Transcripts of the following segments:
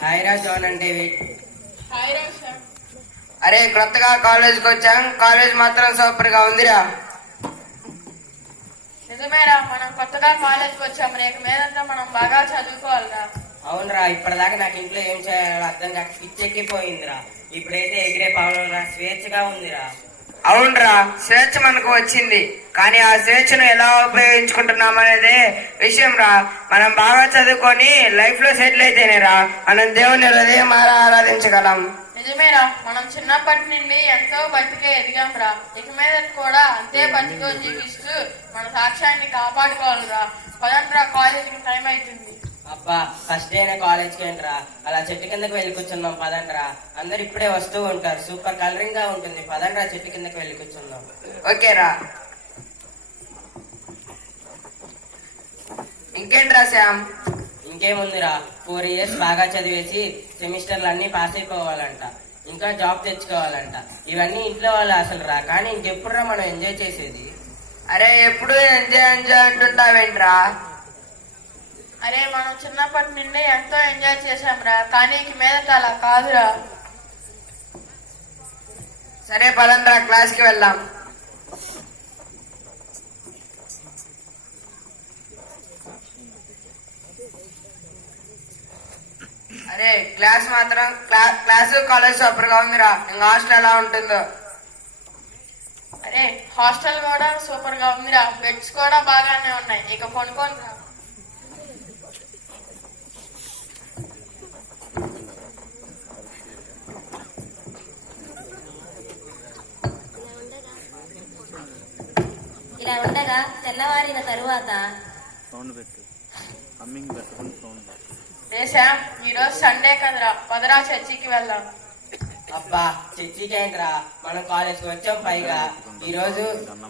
Hi రా John and. David అరే కొత్తగా కాలేజ్కి వచ్చాం. కాలేజ్ మాత్రం సూపర్గా ఉందిరా నిజమేరా మనం కొత్తగా కాలేజ్కి వచ్చాం. రేపు మీదంతా మనం బాగా చదువుకోవాలిరా. అవునరా ఇప్పటిదాకా నాకు ఇంట్లో ఏం చేయాలో అర్థం కాక పిచ్చెక్కిపోయిందిరా. ఇప్పుడైతే ఎగిరే పావులరా. స్వేచ్ఛగా ఉందిరా. అవునరా స్వేచ్ఛ మనకు వచ్చింది. కానీ ఆ స్వేచ్ఛను ఎలా ఉపయోగించుకుంటున్నాం అనేదే విషయం రా మనం బాగా చదువుకొని లైఫ్లో సెటిల్ అయితేనేరా మనం దేవుని హృదయం ఆరాధించగలం. నిజమేరా మనం చిన్నప్పటి నుండి ఎంతో బతికే ఎదిగాం రా ఇక మీద కూడా అంతే బతికో జీవిస్తూ మన సాక్ష్యాన్ని కాపాడుకోవాలిరా. పదంట్రా కాలేజీకి టైం అవుతుంది అబ్బా ఫస్ట్ డేనే కాలేజ్కి ఏంట్రా? అలా చెట్టు కిందకి వెళ్ళి కూర్చుందాం పదండ్రా. అందరు ఇప్పుడే వస్తూ ఉంటారు. సూపర్ కలరింగ్గా ఉంటుంది. పదండ్రా చెట్టు కిందకి వెళ్ళి కూర్చుందాం ఓకేరా. ఇంకేంట్రా శ్యామ్? ఇంకేముందిరా? ఫోర్ ఇయర్స్ బాగా చదివేసి సెమిస్టర్లు అన్ని పాస్ అయిపోవాలంట. ఇంకా జాబ్ తెచ్చుకోవాలంట. ఇవన్నీ ఇంట్లో వాళ్ళు అసలు రా కానీ ఇంకెప్పుడురా మనం ఎంజాయ్ చేసేది? అరే ఎప్పుడు ఎంజాయ్ ఎంజాయ్ అంటుంటావేంట్రా? అరే మనం చిన్నప్పటి నుండి ఎంతో ఎంజాయ్ చేశాంరా కానీ ఇక మీదట అలా కాదురా. సరే పదండ్రా క్లాస్కి వెళ్దాం. అరే క్లాస్ మాత్రం క్లా- క్లాసు కాలేజ్ సూపర్గా ఉందిరా. ఇంకా హాస్టల్ ఎలా ఉంటుందో. అరే హాస్టల్ కూడా సూపర్గా ఉందిరా. బెడ్స్ కూడా బాగానే ఉన్నాయి. ఇక కొనుక్కోని రా ఇలా ఉండగా తెల్లవారిన తరువాత సౌండ్ పెట్టు. హమ్మింగ్ పెట్టుకుని సౌండ్ కదరా. పదరా చర్చికి వెళ్దాం. అబ్బా చర్చికేంట్రా మనం కాలేజ్కి వచ్చాం పైగా. ఈ రోజు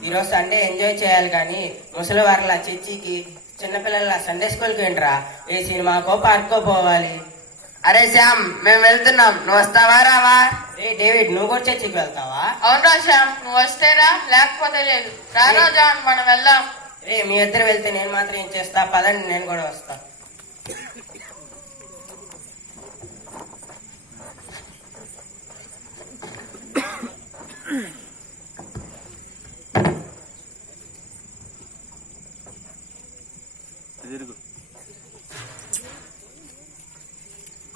ఈ రోజు సండే ఎంజాయ్ చేయాలి కానీ ముసలి వారిలా చర్చికి చిన్నపిల్లల సండే స్కూల్కి ఏంట్రా? ఏ సినిమాకో పార్కో పోవాలి. అరే శ్యామ్ మేము వెళ్తున్నాం. నువ్వు వస్తావా రావా? రే డేవిడ్ నువ్వు కూడా చర్చికి వెళ్తావా? అవునరా శ్యామ్ నువ్వు వస్తేరా? లేకపోతే లేదు. రారా జాన్ మనం వెళ్దాం. రే మీ ఇద్దరు వెళ్తే నేను మాత్రం ఏం చేస్తా? పదండి నేను కూడా వస్తా. తిరుగు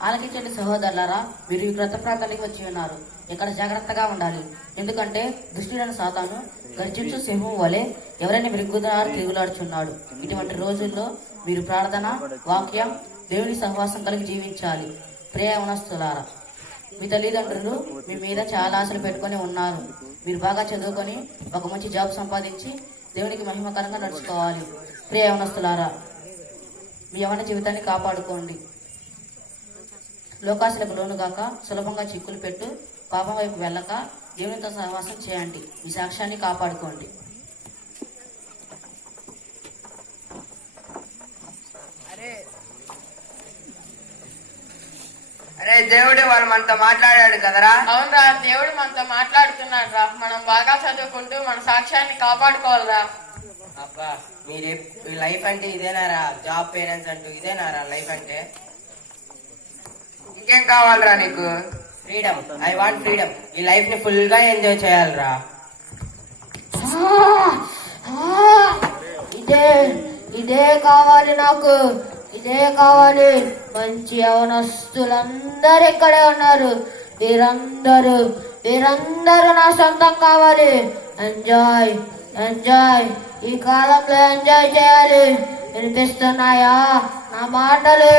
ఆలకించండి సహోదరులారా మీరు ఈ క్రత ప్రాంతానికి వచ్చి ఉన్నారు. ఇక్కడ జాగ్రత్తగా ఉండాలి. ఎందుకంటే దుష్టుడైన సాతాను గర్జించు సింహం వలె ఎవరైనా మృగుదారు తిరుగులాడుచున్నాడు. ఇటువంటి రోజుల్లో మీరు ప్రార్థన వాక్యం దేవుని సహవాసం కలిగి జీవించాలి. ప్రేమస్తులారా మీ తల్లిదండ్రులు మీ మీద చాలా ఆశలు పెట్టుకొని ఉన్నారు. మీరు బాగా చదువుకొని ఒక మంచి జాబ్ సంపాదించి దేవునికి మహిమకరంగా నడుచుకోవాలి. ప్రియవనస్తులారా మీ యవన జీవితాన్ని కాపాడుకోండి. లోకాశలకు లోనుగాక సులభంగా చిక్కులు పెట్టు పాపం వైపు వెళ్ళక దేవునితో సహవాసం చేయండి. మీ సాక్ష్యాన్ని కాపాడుకోండి. అరే. దేవుడు వాళ్ళు మనతో మాట్లాడాడు కదరా? అవునరా దేవుడు మనతో మాట్లాడుతున్నాడు రా. మనం బాగా చదువుకుంటూ మన సాక్ష్యాన్ని కాపాడుకోవాలిరా. అబ్బా మీరు మీ లైఫ్ అంటే ఇదేనారా? జాబ్ పేరెంట్స్ అంటూ ఇదేనారా లైఫ్ అంటే? ఇంకేం కావాలరా నీకు? ఫ్రీడమ్ ఐ వాంట్ ఫ్రీడమ్ ఈ లైఫ్ని ఫుల్గా ఎంజాయ్ చేయాలిరా ఇదే ఇదే కావాలి నాకు. ఇదే కావాలి. మంచి యవనస్తులందరూ ఇక్కడే ఉన్నారు. వీరందరూ వీరందరూ నా సొంతం కావాలి. ఎంజాయ్ ఎంజాయ్ ఈ కాలంలో ఎంజాయ్ చేయాలి. వినిపిస్తున్నాయా నా మాటలు?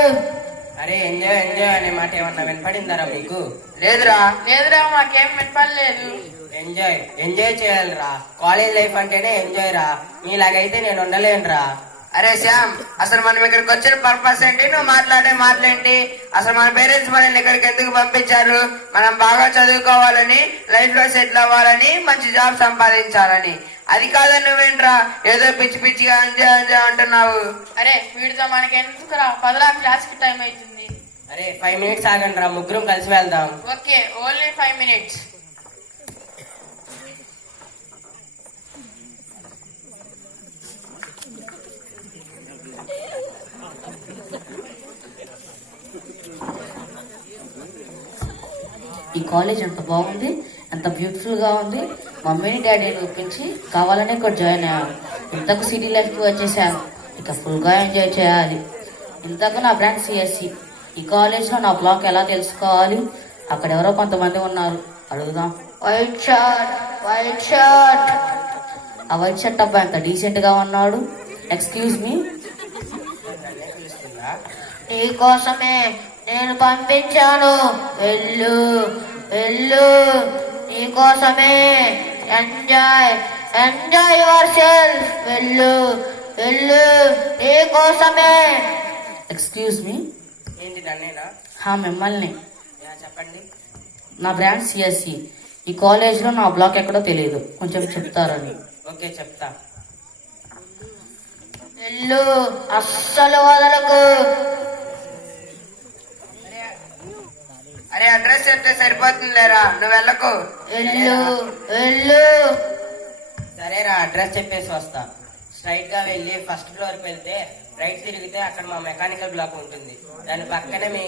అరే ఎంజాయ్ ఎంజాయ్ అనే మాట ఏమన్నా వినపడిందరా మీకు? లేదురా. లేదురా మాకేం వినపడలేదు. ఎంజాయ్ ఎంజాయ్ చేయాలిరా. కాలేజ్ లైఫ్ అంటేనే ఎంజాయ్ రా. మీలాగైతే నేను ఉండలేనురా. అరే శ్యామ్ అసలు మనం ఇక్కడికి వచ్చిన పర్పస్ ఏంటి? నువ్వు మాట్లాడే మాటలేంటి? అసలు మన పేరెంట్స్ మనల్ని ఇక్కడికి ఎందుకు పంపించారు? మనం బాగా చదువుకోవాలని లైఫ్లో సెటిల్ అవ్వాలని మంచి జాబ్ సంపాదించాలని. అది కాదని నువ్వేంట్రా? ఏదో పిచ్చి పిచ్చిగా ఎంజాయ్ ఎంజాయ్ అంటున్నావు. అరే వీడితో మనకి ఎందుకురా? పదరా క్లాస్కి టైం అవుతుంది. అరే ఫైవ్ మినిట్స్ ఆగండి రా ముగ్గురం కలిసి వెళ్దాం. ఓకే ఓన్లీ ఫైవ్ మినిట్స్ ఈ కాలేజ్ ఎంత బాగుంది ఎంత బ్యూటిఫుల్గా ఉంది. మమ్మీని డాడీని ఒప్పించి కావాలని ఇక్కడ జాయిన్ అయ్యాను. ఇంతకు సిటీ లైఫ్కి వచ్చేసాను. ఇక ఫుల్గా ఎంజాయ్ చేయాలి. ఇంతకు నా బ్రాండ్ సిఎస్సి ఈ కాలేజ్లో నా బ్లాక్ ఎలా తెలుసుకోవాలి? అక్కడ ఎవరో కొంతమంది ఉన్నారు. అడుగుదాం. వైట్ షర్ట్ వైట్ షర్ట్ ఆ వైట్ షర్ట్ అబ్బాయి ఎంత డీసెంట్గా ఉన్నాడు. ఎక్స్క్యూజ్ మీ నీకోసమే నేను పంపించాను. వెళ్ళు వెళ్ళు. నీకోసమే ఎంజాయ్ ఎంజాయ్ యువర్ సెల్ఫ్. వెళ్ళు వెళ్ళు. నీకోసమే ఎక్స్క్యూజ్ మీ. ఏంటి నన్నేనా? హా మిమ్మల్ని. యా, చెప్పండి. నా బ్రాండ్ సిఎస్సి ఈ. కాలేజ్లో నా బ్లాక్ ఎక్కడో తెలియదు కొంచెం చెప్తారని. ఓకే చెప్తా. వెళ్ళు అస్సలు వదలకు. అరే అడ్రస్ చెప్తే సరిపోతుంది లేరా నువ్వు వెళ్ళకు. వెళ్ళు వెళ్ళు. సరేరా అడ్రస్ చెప్పేసి వస్తా. స్ట్రైట్గా వెళ్ళి ఫస్ట్ ఫ్లోర్కి వెళ్తే రైట్ తిరిగితే అక్కడ మా మెకానికల్ బ్లాక్ ఉంటుంది. దాని పక్కనే మీ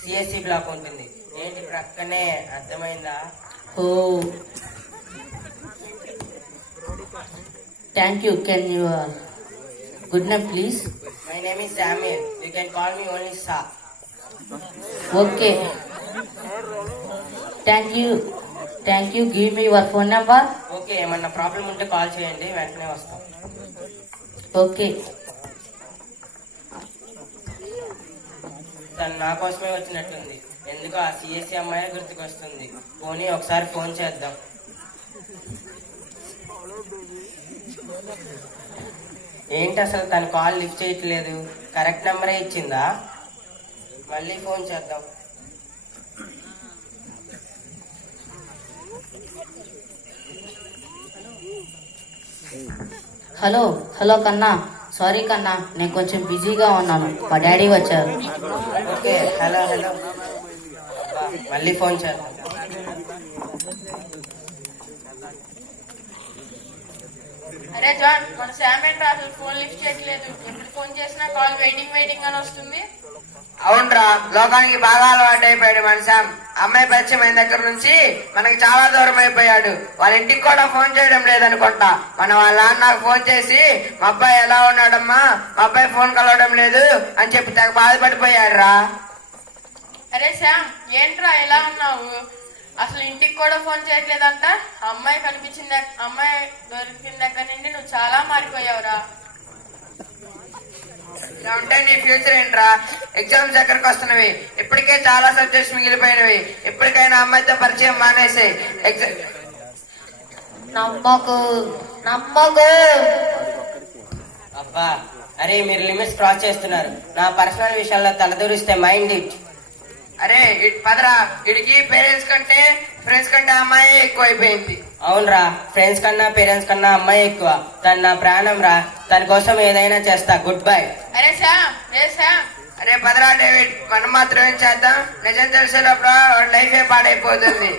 సిఎస్సి బ్లాక్ ఉంటుంది. ఏంటి ప్రక్కనే అర్థమైందా? ఓ. Thank you can you good name please my name is Samuel you can call me only Sam okay. Thank you thank you give me your phone number okay ఏమన్నా problem ఉంటే call చేయండి వెంటనే వస్తాం. Okay. తను నా కోసమే వచ్చినట్టుంది. ఎందుకు ఆ సిఎస్సి అమ్మాయి గుర్తుకొస్తుంది. పోనీ ఒకసారి ఫోన్ చేద్దాం. ఏంటి అసలు తను కాల్ లిఫ్ట్ చేయట్లేదు? కరెక్ట్ నెంబరే ఇచ్చిందా? మళ్ళీ ఫోన్ చేద్దాం. హలో హలో కన్నా. సారీ కన్నా నేను కొంచెం బిజీగా ఉన్నాను. మా డాడీ వచ్చారు. Okay hello hello. మళ్ళీ ఫోన్ చేద్దాం. అరే జాన్ మన శామ్ ఏంట్రా అసలు ఫోన్ లిఫ్ట్ చేయట్లేదు. ఎప్పుడు ఫోన్ చేసినా కాల్ వెయిటింగ్ వెయిటింగ్ అని వస్తుంది. అవునరా లోకానికి బాగా అలవాటు అయిపోయాడు మన అమ్మాయి పరిచయం అయిన దగ్గర నుంచి మనకి చాలా దూరం అయిపోయాడు వాళ్ళ ఇంటికి కూడా ఫోన్ చేయడం లేదనుకుంటా. మన వాళ్ళ నాకు ఫోన్ చేసి మా అబ్బాయి ఎలా ఉన్నాడమ్మా? మా అబ్బాయి ఫోన్ కలవడం లేదు అని చెప్పి తెగ బాధపడిపోయాడు రా అరే శ్యామ్ ఏంట్రా ఎలా ఉన్నావు? అసలు ఇంటికి కూడా ఫోన్ చేయట్లేదంట? అమ్మాయి కనిపించింది అమ్మాయి దొరికిన దగ్గర నుండి నువ్వు చాలా మారిపోయావురా. ఇలా ఉంటే నీ ఫ్యూచర్ ఏంట్రా? ఎగ్జామ్స్ దగ్గరకు వస్తున్నవి? ఇప్పటికే చాలా సబ్జెక్ట్స్ మిగిలిపోయినవి. ఇప్పటికైనా అమ్మాయితో పరిచయం మానేసి. నమ్మకు నమ్మకు. అబ్బా అరే మీరు లిమిట్స్ క్రాస్ చేస్తున్నారు. నా పర్సనల్ విషయాల్లో తలదూరిస్తే మైండ్ ఇట్ అరే ఇట్ పదరా ఇడికి పేరెంట్స్ కంటే ఫ్రెండ్స్ కంటే అమ్మాయి ఎక్కువ అయిపోయింది అవునరా ఫ్రెండ్స్ కన్నా పేరెంట్స్ కన్నా అమ్మాయి ఎక్కువ. తను నా ప్రాణం రా తన కోసం ఏదైనా చేస్తా గుడ్ బై అరే శామ్ రే శామ్ అరే పదరా డేవిడ్ మనం మాత్రం ఏం చేద్దాం. నిజం తెలిసేటప్పుడు లైఫ్ ఏ పాడైపోతుంది.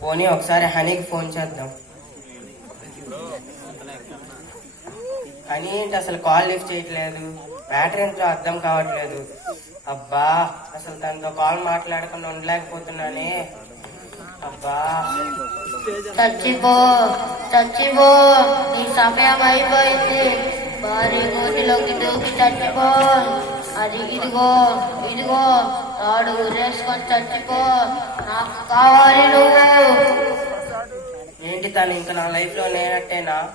పోనీ ఒకసారి హనీకి ఫోన్ చేద్దాం. హనీ ఏంటి అసలు కాల్ లిఫ్ట్ చేయట్లేదు. బ్యాటరీ ఏంటో అర్థం కావట్లేదు. అబ్బా అసలు తనతో కాల్ మాట్లాడకుండా ఉండలేకపోతున్నానే. అబ్బా. చచ్చిపో చచ్చిపో నీ సమయం అయిపోయింది. భారీ గోటిలోకి దూకి చచ్చిపో. అది ఇదిగో ఇదిగో తాడు ఉరేసుకొని చచ్చిపో. నాకు కావాలి నువ్వు. ఏంటి తను ఇంకా నా లైఫ్లో లేనట్టేనా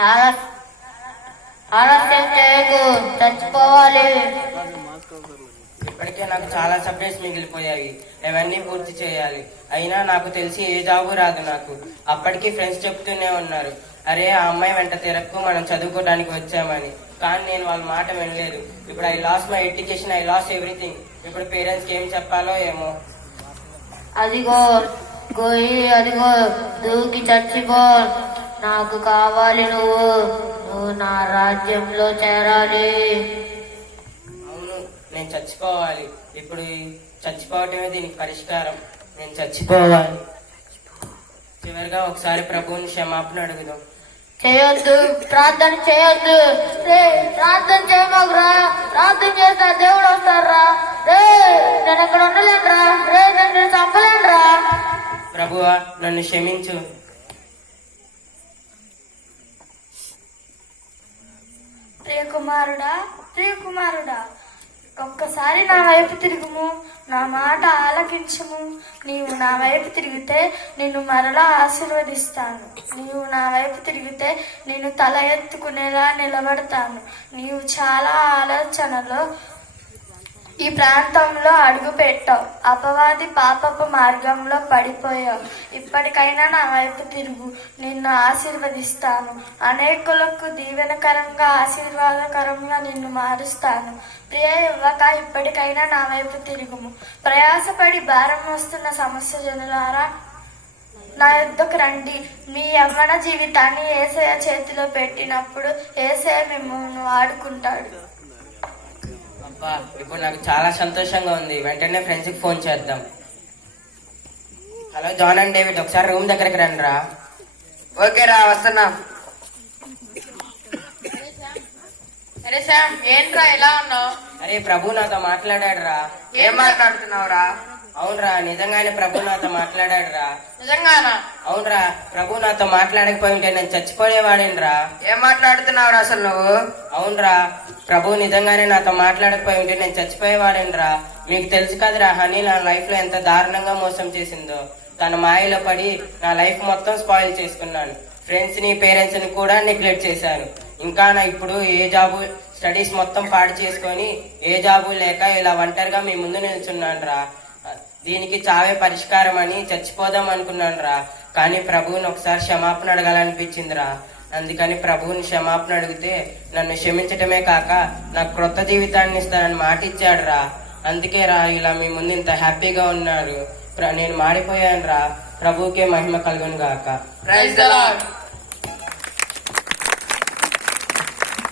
ఆలస్- ఆలస్యం చేయకు చచ్చిపోవాలి. ఇప్పటికే నాకు చాలా సబ్జెక్ట్స్ మిగిలిపోయాయి. అవన్నీ పూర్తి చేయాలి. అయినా నాకు తెలిసి ఏ జాబు రాదు నాకు. అప్పటికి ఫ్రెండ్స్ చెప్తూనే ఉన్నారు. అరే ఆ అమ్మాయి వెంట తిరక్కు మనం చదువుకోవడానికి వచ్చామని. కానీ నేను వాళ్ళ మాట వినలేదు. ఇప్పుడు I loss my education I loss everything ఇప్పుడు పేరెంట్స్కి ఏం చెప్పాలో ఏమో. అదిగో గోయి అదిగో దూకి చచ్చిపో. నాకు కావాలి నువ్వు. నువ్వు నా రాజ్యంలో చేరాలి. అవును నేను చచ్చిపోవాలి. ఇప్పుడు చచ్చిపోవటమే దీనికి పరిష్కారం. నేను చచ్చిపోవాలి. చివరిగా ఒకసారి ప్రభువుని క్షమాపణ అడుగుదాం. చేయొద్దు ప్రార్థన చేయొద్దు. రే ప్రార్థన చేయమోగరా. ప్రార్థన చేస్తా దేవుడు వస్తారా రే నేను ఇక్కడ ఉండలేనురా. రే నేను నిన్ను చంపలేనురా. ప్రభువా నన్ను క్షమించు. ప్రియకుమారుడా ప్రియకుమారుడా ఒక్కసారి నా వైపు తిరుగుము నా మాట ఆలకించము. నీవు నా వైపు తిరిగితే నిన్ను మరలా ఆశీర్వదిస్తాను. నీవు నా వైపు తిరిగితే నేను తల ఎత్తుకునేలా నిలబడతాను. నీవు చాలా ఆలోచనలో ఈ ప్రాంతంలో అడుగు పెట్టావు. అపవాది పాపపు మార్గంలో పడిపోయావు. ఇప్పటికైనా నా వైపు తిరుగు. నిన్ను ఆశీర్వదిస్తాను. అనేకులకు దీవెనకరంగా ఆశీర్వాదకరంగా నిన్ను మారుస్తాను. ప్రియ యువక ఇప్పటికైనా నా వైపు తిరుగుము. ప్రయాసపడి భారం వస్తున్న సమస్య జనులారా నా యుద్ధకు రండి. మీ యవ్వన జీవితాన్ని ఏసయ చేతిలో పెట్టినప్పుడు ఏసయ మిమ్మల్ని ఆడుకుంటాడు అబ్బా ఇప్పుడు నాకు చాలా సంతోషంగా ఉంది. వెంటనే ఫ్రెండ్స్కి ఫోన్ చేద్దాం. హలో జాన్ అండ్ డేవిడ్ ఒకసారి రూమ్ దగ్గరికి రండి రా. ఓకే రా వస్తున్నా. అరే శామ్ ఏంట్రా ఇలా ఉన్నావు? అరే ప్రభు నాతో మాట్లాడాడు రా ఏం మాట్లాడుతున్నావురా? అవునరా నిజంగానే ప్రభు నాతో మాట్లాడాడు రా నిజంగానా? అవునరా ప్రభు నాతో మాట్లాడకపోయి ఉంటే నేను చచ్చిపోయేవాడేనరా. ఏం మాట్లాడుతున్నావురా అసలు నువ్వు? అవునరా ప్రభు నిజంగానే నాతో మాట్లాడకపోయి ఉంటే నేను చచ్చిపోయేవాడేనరా. మీకు తెలుసు కదరా హనీ నా లైఫ్లో ఎంత దారుణంగా మోసం చేసిందో. తన మాయలో పడి నా లైఫ్ మొత్తం స్పాయిల్ చేసుకున్నాను. ఫ్రెండ్స్ని పేరెంట్స్ని కూడా నెగ్లెక్ట్ చేశాను. ఇంకా నా ఇప్పుడు ఏ జాబు స్టడీస్ మొత్తం పాడు చేసుకొని ఏ జాబు లేక ఇలా ఒంటరిగా మీ ముందు నిల్చున్నాను రా దీనికి చావే పరిష్కారం అని చచ్చిపోదాం అనుకున్నాను రా కానీ ప్రభువుని ఒకసారి క్షమాపణ అడగాలనిపించిందిరా. అందుకని ప్రభువుని క్షమాపణ అడిగితే నన్ను క్షమించటమే కాక నాకు క్రొత్త జీవితాన్ని ఇస్తానని మాట ఇచ్చాడు రా అందుకే రా ఇలా మీ ముందు ఇంత హ్యాపీగా ఉన్నారు. నేను మారిపోయాను రా ప్రభుకే మహిమ కలుగును గాక ప్రైజ్ ద లార్డ్.